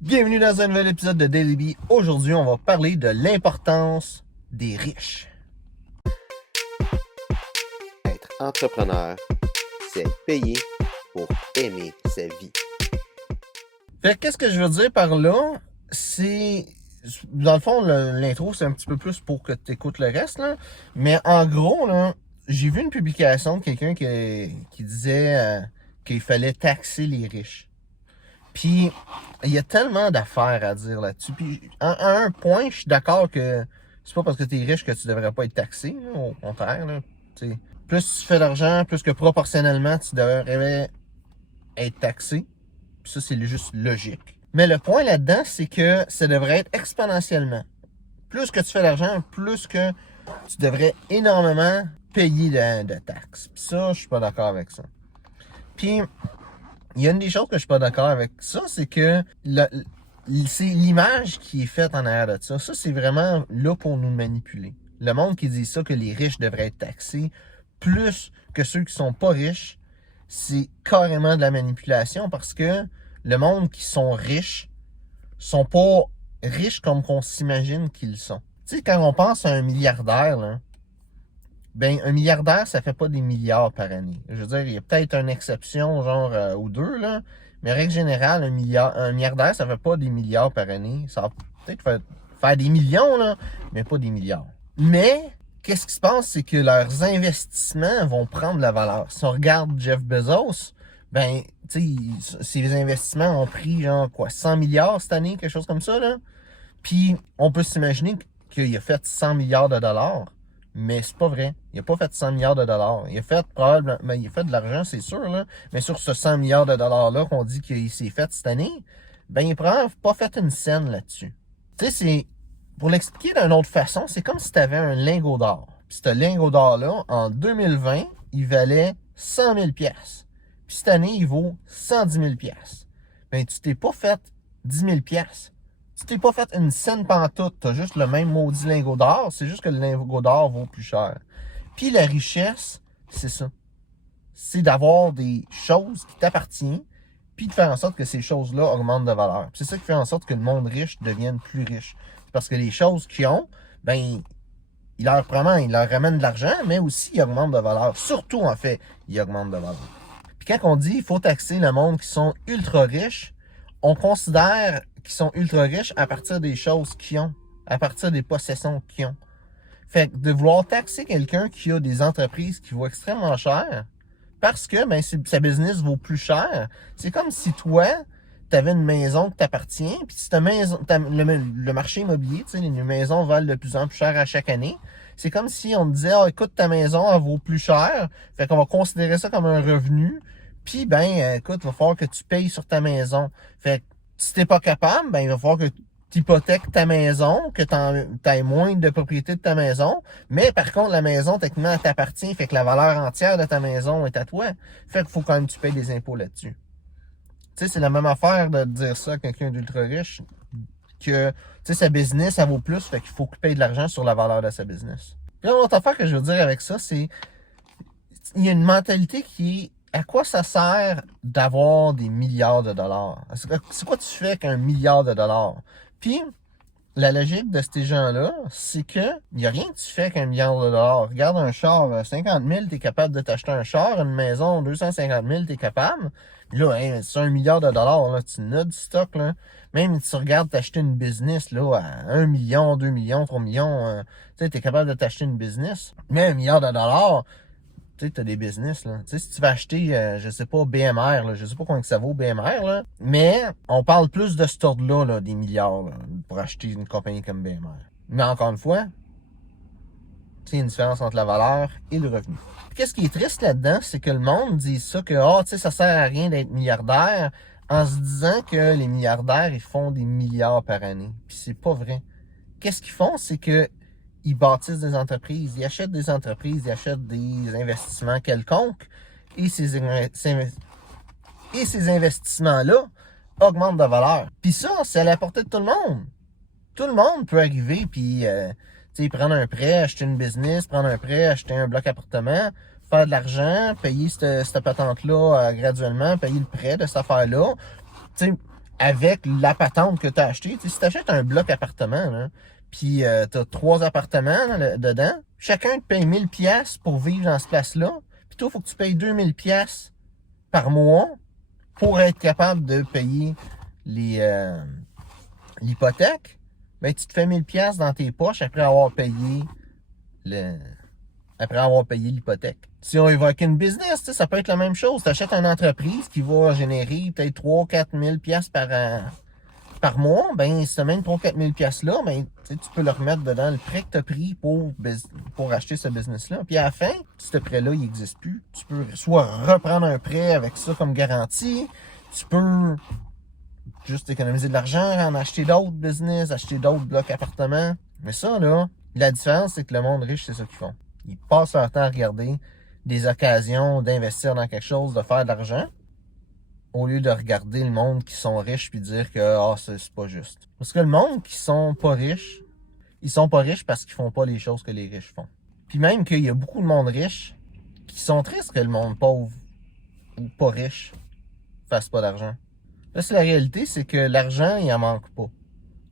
Bienvenue dans un nouvel épisode de Daily Bee. Aujourd'hui, on va parler de l'importance des riches. Être entrepreneur, c'est être payé pour aimer sa vie. Fait que qu'est-ce que je veux dire par là? C'est... Dans le fond, l'intro, c'est un petit peu plus pour que tu écoutes le reste, là. Mais en gros, là, j'ai vu une publication de quelqu'un qui disait qu'il fallait taxer les riches. Puis, il y a tellement d'affaires à dire là-dessus. Puis, à un point, je suis d'accord que c'est pas parce que t'es riche que tu devrais pas être taxé. Là, au contraire, là, t'sais. Plus tu fais d'argent, plus que proportionnellement, tu devrais être taxé. Puis ça, c'est juste logique. Mais le point là-dedans, c'est que ça devrait être exponentiellement. Plus que tu fais d'argent, plus que tu devrais énormément payer de taxes. Puis ça, je suis pas d'accord avec ça. Puis, il y a une des choses que je suis pas d'accord avec ça, c'est que c'est l'image qui est faite en arrière de ça. Ça, c'est vraiment là pour nous manipuler. Le monde qui dit ça, que les riches devraient être taxés, plus que ceux qui sont pas riches, c'est carrément de la manipulation parce que le monde qui sont riches sont pas riches comme qu'on s'imagine qu'ils sont. Tu sais, quand on pense à un milliardaire, là, ben, un milliardaire, ça fait pas des milliards par année. Je veux dire, il y a peut-être une exception, genre, ou deux, là. Mais règle générale, un milliardaire, ça fait pas des milliards par année. Ça va peut-être faire des millions, là, mais pas des milliards. Mais, qu'est-ce qui se passe, c'est que leurs investissements vont prendre la valeur. Si on regarde Jeff Bezos, ben, tu sais, ses investissements ont pris, genre, quoi, 100 milliards cette année, quelque chose comme ça, là. Puis, on peut s'imaginer qu'il a fait 100 milliards de dollars. Mais c'est pas vrai. Il n'a pas fait 100 milliards de dollars. Il a fait probablement, il a fait de l'argent, c'est sûr, là. Mais sur ce 100 milliards de dollars-là qu'on dit qu'il s'est fait cette année, ben, il n'a pas fait une scène là-dessus. Tu sais, pour l'expliquer d'une autre façon, c'est comme si tu avais un lingot d'or. Puis ce lingot d'or-là, en 2020, il valait 100 000 piastres. Puis cette année, il vaut 110 000 piastres. Ben, tu t'es pas fait 10 000 piastres. Tu t'es pas fait une scène pantoute, t'as juste le même maudit lingot d'or, c'est juste que le lingot d'or vaut plus cher. Puis la richesse, c'est ça. C'est d'avoir des choses qui t'appartiennent, puis de faire en sorte que ces choses-là augmentent de valeur. C'est ça qui fait en sorte que le monde riche devienne plus riche. C'est parce que les choses qu'ils ont, ben, ils leur ramènent de l'argent, mais aussi ils augmentent de valeur. Surtout, en fait, ils augmentent de valeur. Puis quand on dit qu'il faut taxer le monde qui sont ultra riches, on considère qu'ils sont ultra riches à partir des choses qu'ils ont, à partir des possessions qu'ils ont. Fait que de vouloir taxer quelqu'un qui a des entreprises qui vaut extrêmement cher, parce que ben, sa business vaut plus cher, c'est comme si toi, tu avais une maison qui t'appartient, puis si ta maison, le marché immobilier, tu sais, les maisons valent de plus en plus cher à chaque année. C'est comme si on te disait, oh, écoute, ta maison, elle vaut plus cher, fait qu'on va considérer ça comme un revenu, puis ben, écoute, il va falloir que tu payes sur ta maison. Fait que si t'es pas capable, ben, il va falloir que tu hypothèques ta maison, que tu aies moins de propriété de ta maison, mais par contre, la maison, techniquement, elle t'appartient, fait que la valeur entière de ta maison est à toi. Fait qu'il faut quand même que tu payes des impôts là-dessus. Tu sais, c'est la même affaire de dire ça à quelqu'un d'ultra riche, que, tu sais, sa business, ça vaut plus, fait qu'il faut qu'il paye de l'argent sur la valeur de sa business. Puis l'autre affaire que je veux dire avec ça, c'est, il y a une mentalité qui est, à quoi ça sert d'avoir des milliards de dollars? C'est quoi tu fais avec un milliard de dollars? Puis, la logique de ces gens-là, c'est que il n'y a rien que tu fais avec un milliard de dollars. Regarde un char, 50 000, tu es capable de t'acheter un char, une maison, 250 000, tu es capable. Là, hein, c'est un milliard de dollars, là, tu n'as du stock, là. Même si tu regardes t'acheter une business, là, à 1 million, 2 millions, 3 millions, tu sais, t'es capable de t'acheter une business. Mais un milliard de dollars, tu sais, t'as des business, là. Tu sais, si tu vas acheter, je sais pas, BMR, là, je sais pas combien que ça vaut, BMR, là, mais on parle plus de cet ordre-là, là, des milliards, là, pour acheter une compagnie comme BMR. Mais encore une fois, tu sais, il y a une différence entre la valeur et le revenu. Puis qu'est-ce qui est triste là-dedans, c'est que le monde dit ça, que, oh, tu sais, ça sert à rien d'être milliardaire, en se disant que les milliardaires, ils font des milliards par année. Puis c'est pas vrai. Qu'est-ce qu'ils font, c'est que ils bâtissent des entreprises, ils achètent des entreprises, ils achètent des investissements quelconques et ces investissements-là augmentent de valeur. Puis ça, c'est à la portée de tout le monde. Tout le monde peut arriver puis prendre un prêt, acheter une business, prendre un prêt, acheter un bloc appartement, faire de l'argent, payer cette patente-là graduellement, payer le prêt de cette affaire-là. T'sais, avec la patente que tu as acheté. Tu sais, si tu achètes un bloc appartement, là, puis tu as 3 appartements là, dedans, chacun te paye 1000 pièces pour vivre dans ce place-là. Puis toi, il faut que tu payes 2000 pièces par mois pour être capable de payer l'hypothèque. Ben, tu te fais 1000 pièces dans tes poches après avoir payé l'hypothèque. Si on évoque une business, ça peut être la même chose. Tu achètes une entreprise qui va générer peut-être 3-4 000 pièces par mois. Ben, si tu amènes 3-4 000 pièces là, ben, tu peux le remettre dedans le prêt que tu as pris pour acheter ce business-là. Puis à la fin, si ce prêt-là, il n'existe plus, tu peux soit reprendre un prêt avec ça comme garantie, tu peux juste économiser de l'argent, en acheter d'autres business, acheter d'autres blocs appartements. Mais ça, là, la différence, c'est que le monde riche, c'est ça qu'ils font. Ils passent leur temps à regarder des occasions d'investir dans quelque chose, de faire de l'argent, au lieu de regarder le monde qui sont riches puis dire que c'est pas juste. Parce que le monde qui sont pas riches, ils sont pas riches parce qu'ils font pas les choses que les riches font. Puis même qu'il y a beaucoup de monde riche qui sont tristes que le monde pauvre ou pas riche fasse pas d'argent. Là, c'est la réalité, c'est que l'argent, il en manque pas.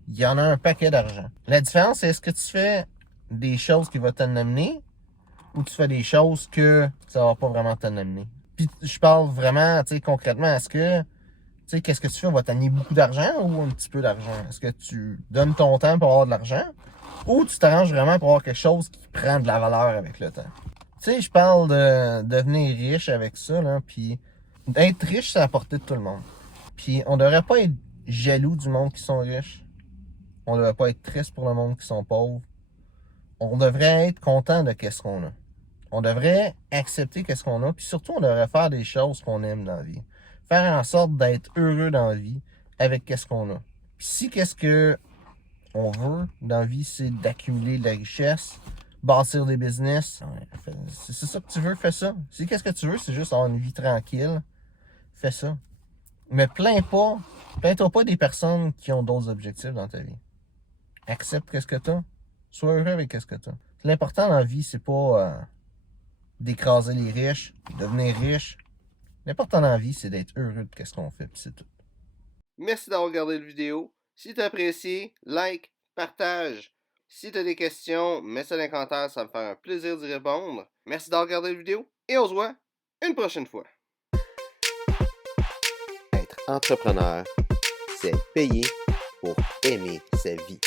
Il y en a un paquet d'argent. La différence, c'est est-ce que tu fais des choses qui vont t'en amener ou tu fais des choses que ça va pas vraiment t'en amener. Puis je parle vraiment, tu sais, concrètement, est-ce que, tu sais, qu'est-ce que tu fais? On va t'amener beaucoup d'argent ou un petit peu d'argent? Est-ce que tu donnes ton temps pour avoir de l'argent ou tu t'arranges vraiment pour avoir quelque chose qui prend de la valeur avec le temps? Tu sais, je parle de devenir riche avec ça, là, puis d'être riche, c'est à la portée de tout le monde. Puis on devrait pas être jaloux du monde qui sont riches. On devrait pas être triste pour le monde qui sont pauvres. On devrait être content de qu'est-ce qu'on a. On devrait accepter qu'est-ce qu'on a, puis surtout, on devrait faire des choses qu'on aime dans la vie. Faire en sorte d'être heureux dans la vie avec qu'est-ce qu'on a. Puis si qu'est-ce que on veut dans la vie, c'est d'accumuler de la richesse, bâtir des business, c'est ça que tu veux, fais ça. Si qu'est-ce que tu veux, c'est juste avoir une vie tranquille, fais ça. Mais plains-toi pas des personnes qui ont d'autres objectifs dans ta vie. Accepte qu'est-ce que t'as. Sois heureux avec qu'est-ce que t'as. L'important dans la vie, c'est pas d'écraser les riches, devenir riche. L'important dans la vie, c'est d'être heureux de ce qu'on fait, puis c'est tout. Merci d'avoir regardé la vidéo. Si tu as apprécié, like, partage. Si tu as des questions, mets ça dans les commentaires, ça me fait un plaisir d'y répondre. Merci d'avoir regardé la vidéo et on se voit une prochaine fois. Être entrepreneur, c'est payer pour aimer sa vie.